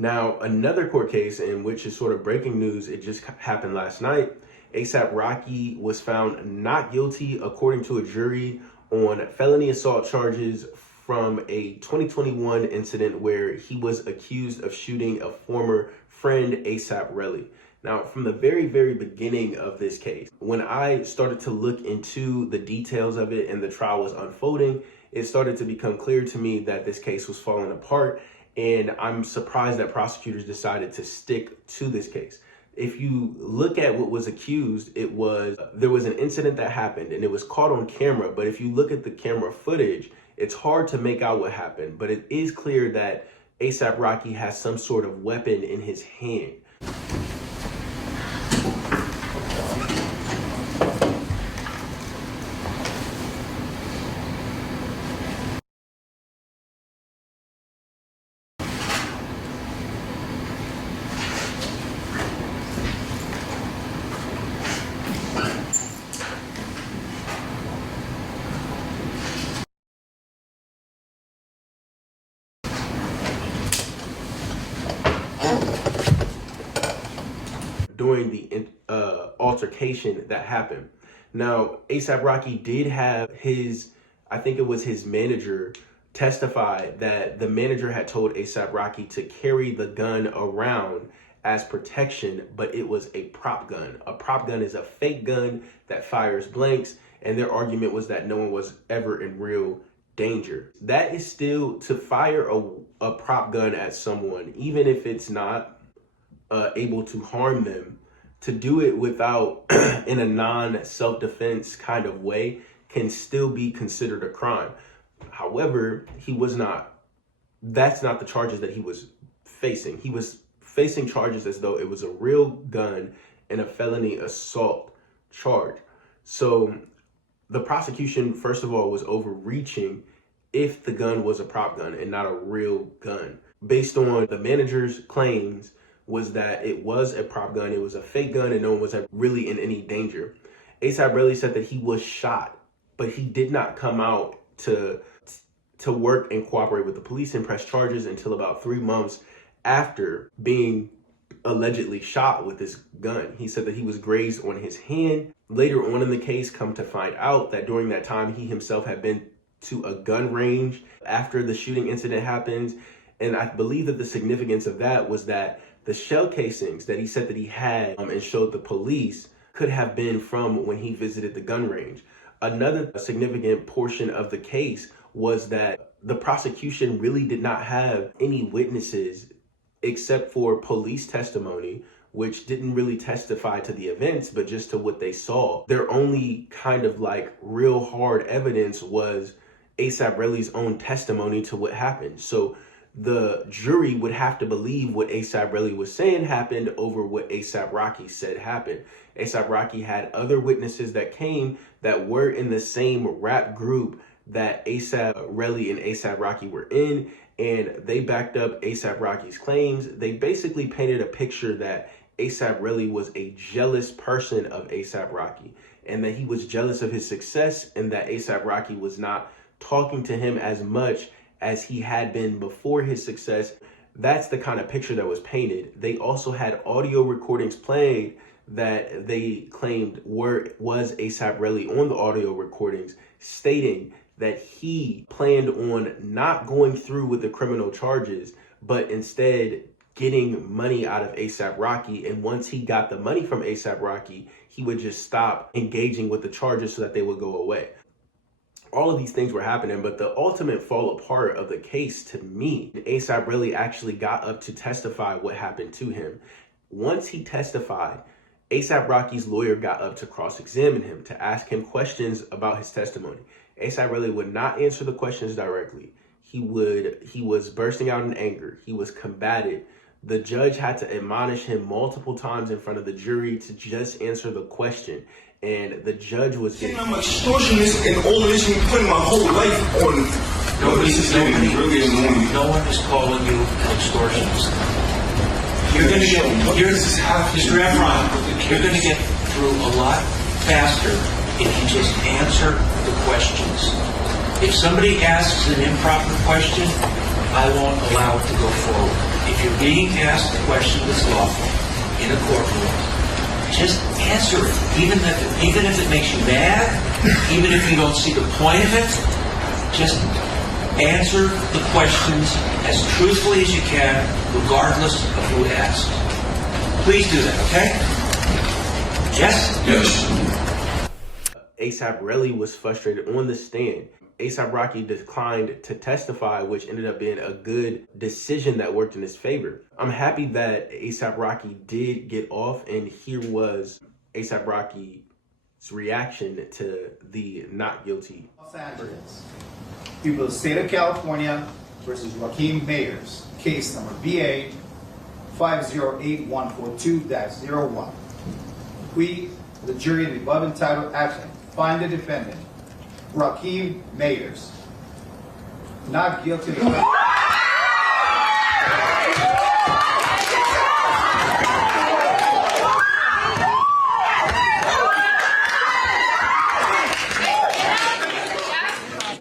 Now, another court case in which is sort of breaking news, it just happened last night. A$AP Rocky was found not guilty, according to a jury, on felony assault charges from a 2021 incident where he was accused of shooting a former friend, A$AP Relly. Now, from the very, very beginning of this case, when I started to look into the details of it and the trial was unfolding, it started to become clear to me that this case was falling apart. And I'm surprised that prosecutors decided to stick to this case. If you look at what was accused, there was an incident that happened and it was caught on camera. But if you look at the camera footage, it's hard to make out what happened. But it is clear that A$AP Rocky has some sort of weapon in his hand. During the altercation that happened. Now, A$AP Rocky did have I think it was his manager, testify that the manager had told A$AP Rocky to carry the gun around as protection, but it was a prop gun. A prop gun is a fake gun that fires blanks, and their argument was that no one was ever in real danger. That is still to fire a prop gun at someone, even if it's not able to harm them, to do it without in a non-self-defense kind of way can still be considered a crime. However, that's not the charges that he was facing. He was facing charges as though it was a real gun and a felony assault charge. So the prosecution, first of all, was overreaching if the gun was a prop gun and not a real gun. Based on the manager's claims, was that it was a prop gun, it was a fake gun, and no one was really in any danger. A$AP Relly said that he was shot, but he did not come out to work and cooperate with the police and press charges until about 3 months after being allegedly shot with this gun. He said that he was grazed on his hand. Later on in the case, come to find out that during that time, he himself had been to a gun range after the shooting incident happened. And I believe that the significance of that was that the shell casings that he said that he had and showed the police could have been from when he visited the gun range. Another significant portion of the case was that the prosecution really did not have any witnesses except for police testimony, which didn't really testify to the events, but just to what they saw. Their only kind of like real hard evidence was A$AP Relly's own testimony to what happened. So the jury would have to believe what A$AP Relly was saying happened over what A$AP Rocky said happened. A$AP Rocky had other witnesses that came that were in the same rap group that A$AP Relly and A$AP Rocky were in, and they backed up A$AP Rocky's claims. They basically painted a picture that A$AP Relly was a jealous person of A$AP Rocky, and that he was jealous of his success, and that A$AP Rocky was not talking to him as much as he had been before his success. That's the kind of picture that was painted. They also had audio recordings played that they claimed was A$AP Relly on the audio recordings, stating that he planned on not going through with the criminal charges, but instead getting money out of A$AP Rocky. And once he got the money from A$AP Rocky, he would just stop engaging with the charges so that they would go away. All of these things were happening, but the ultimate fall apart of the case, to me, A$AP Relly actually got up to testify what happened to him. Once he testified, A$AP Rocky's lawyer got up to cross-examine him, to ask him questions about his testimony. A$AP Relly would not answer the questions directly. He was bursting out in anger. He was combative. The judge had to admonish him multiple times in front of the jury to just answer the question. And the judge was getting... I'm an extortionist, and all of this, and putting my whole life on... No one is calling you an extortionist. You're going to get... Mr. Efron, you're going to get through a lot faster if you just answer the questions. If somebody asks an improper question, I won't allow it to go forward. If if you're being asked a question that's lawful in a courtroom, just answer it. Even if it makes you mad, even if you don't see the point of it, just answer the questions as truthfully as you can, regardless of who asks. Please do that, okay? Yes? Yes. ASAP Relly was frustrated on the stand. ASAP Rocky declined to testify, which ended up being a good decision that worked in his favor. I'm happy that ASAP Rocky did get off, and here was ASAP Rocky's reaction to the not guilty. Los Angeles. People of the state of California versus Raheem Mayers. Case number BA 508142-01. We, the jury in the above entitled action, find the defendant, Raheem Mayers, not guilty of